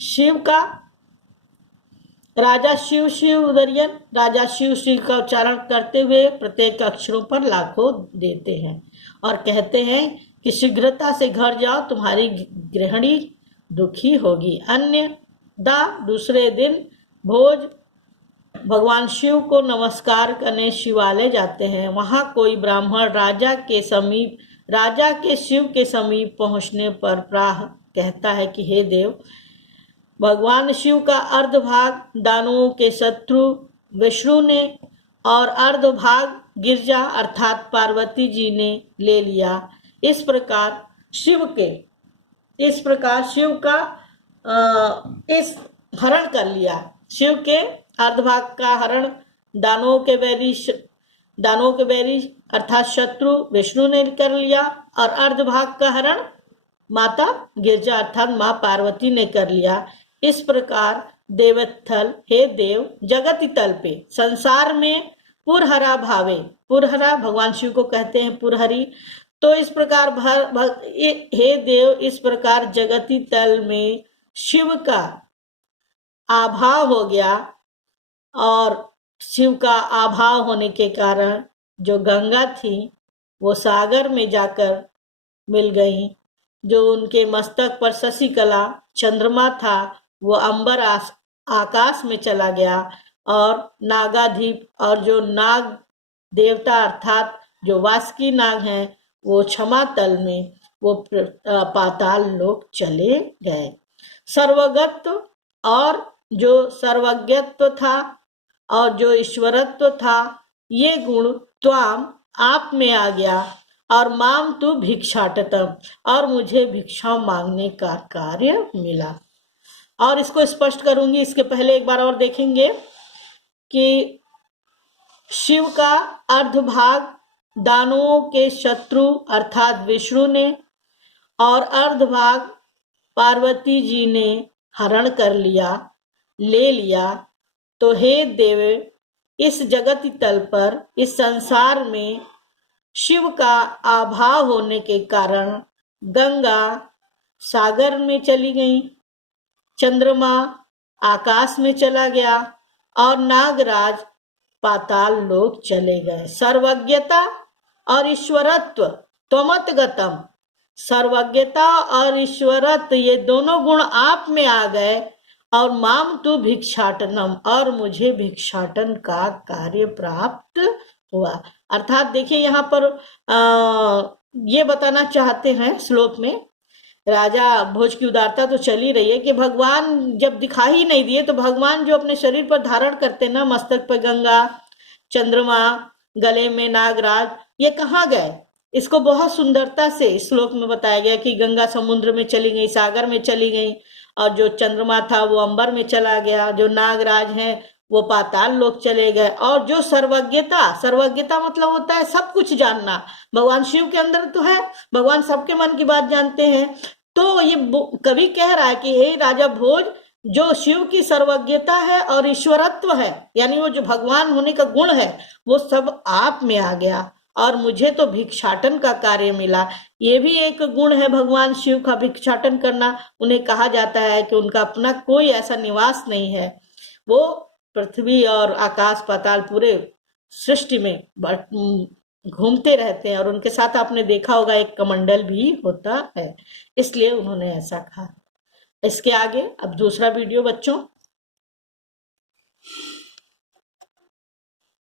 शिव का राजा शिव शिव उदरियन, राजा शिव शिव का उच्चारण करते हुए प्रत्येक अक्षरों पर लाखों देते हैं और कहते हैं कि शीघ्रता से घर जाओ, तुम्हारी गृहिणी दुखी होगी। अन्य दूसरे दिन भोज भगवान शिव को नमस्कार करने शिवालय जाते हैं। वहां कोई ब्राह्मण राजा के शिव के समीप पहुंचने पर प्राह कहता है कि हे देव, भगवान शिव का अर्धभाग दानवों के शत्रु विष्णु ने और अर्धभाग गिरजा अर्थात पार्वती जी ने ले लिया। इस प्रकार शिव का इस हरण कर लिया। शिव के अर्धभाग का हरण दानवों के बैरी अर्थात शत्रु विष्णु ने कर लिया और अर्धभाग का हरण माता गिरजा अर्थात माँ पार्वती ने कर लिया। इस प्रकार देवत्थल, हे देव, जगत तल पे संसार में पुरहरा भावे, पुरहरा भगवान शिव को कहते हैं पुरहरी। तो इस प्रकार हे देव, इस प्रकार जगती तल में शिव का अभाव हो गया और शिव का अभाव होने के कारण जो गंगा थी वो सागर में जाकर मिल गई। जो उनके मस्तक पर शशिकला चंद्रमा था वो अंबर आकाश में चला गया और नागाधीप और जो नाग देवता अर्थात जो वासुकी नाग हैं वो क्षमा तल में वो पाताल लोक चले गए। सर्वगत्व और जो सर्वज्ञत्व था और जो ईश्वरत्व था, ये गुण त्वाम आप में आ गया और माम तू भिक्षाटतम, और मुझे भिक्षा मांगने का कार्य मिला। और इसको स्पष्ट करूंगी, इसके पहले एक बार और देखेंगे कि शिव का अर्धभाग दानवों के शत्रु अर्थात विष्णु ने और अर्धभाग पार्वती जी ने हरण कर लिया, ले लिया। तो हे देव, इस जगत तल पर, इस संसार में शिव का अभाव होने के कारण गंगा सागर में चली गई, चंद्रमा आकाश में चला गया और नागराज पाताल लोक चले गए। सर्वज्ञता और ईश्वरत्व त्वमत गतम, सर्वज्ञता और ईश्वरत्व ये दोनों गुण आप में आ गए और माम तू भिक्षाटनम, और मुझे भिक्षाटन का कार्य प्राप्त हुआ। अर्थात देखिए यहाँ पर ये बताना चाहते हैं श्लोक में, राजा भोज की उदारता तो चली रही है कि भगवान जब दिखाई ही नहीं दिए तो भगवान जो अपने शरीर पर धारण करते ना, मस्तक पर गंगा, चंद्रमा, गले में नागराज, ये कहाँ गए? इसको बहुत सुंदरता से श्लोक में बताया गया कि गंगा समुद्र में चली गई, सागर में चली गई, और जो चंद्रमा था वो अंबर में चला गया, जो नागराज हैं वो पाताल लोक चले गए। और जो सर्वज्ञता मतलब होता है सब कुछ जानना, भगवान शिव के अंदर तो है, भगवान सबके मन की बात जानते हैं। तो ये कवि कह रहा है कि हे राजा भोज, जो शिव की सर्वज्ञता है और ईश्वरत्व है, यानी वो जो भगवान होने का गुण है, वो सब आप में आ गया और मुझे तो भिक्षाटन का कार्य मिला। ये भी एक गुण है भगवान शिव का, भिक्षाटन करना। उन्हें कहा जाता है कि उनका अपना कोई ऐसा निवास नहीं है, वो पृथ्वी और आकाश पाताल पूरे सृष्टि में घूमते रहते हैं और उनके साथ आपने देखा होगा एक कमंडल भी होता है, इसलिए उन्होंने ऐसा कहा। इसके आगे अब दूसरा वीडियो बच्चों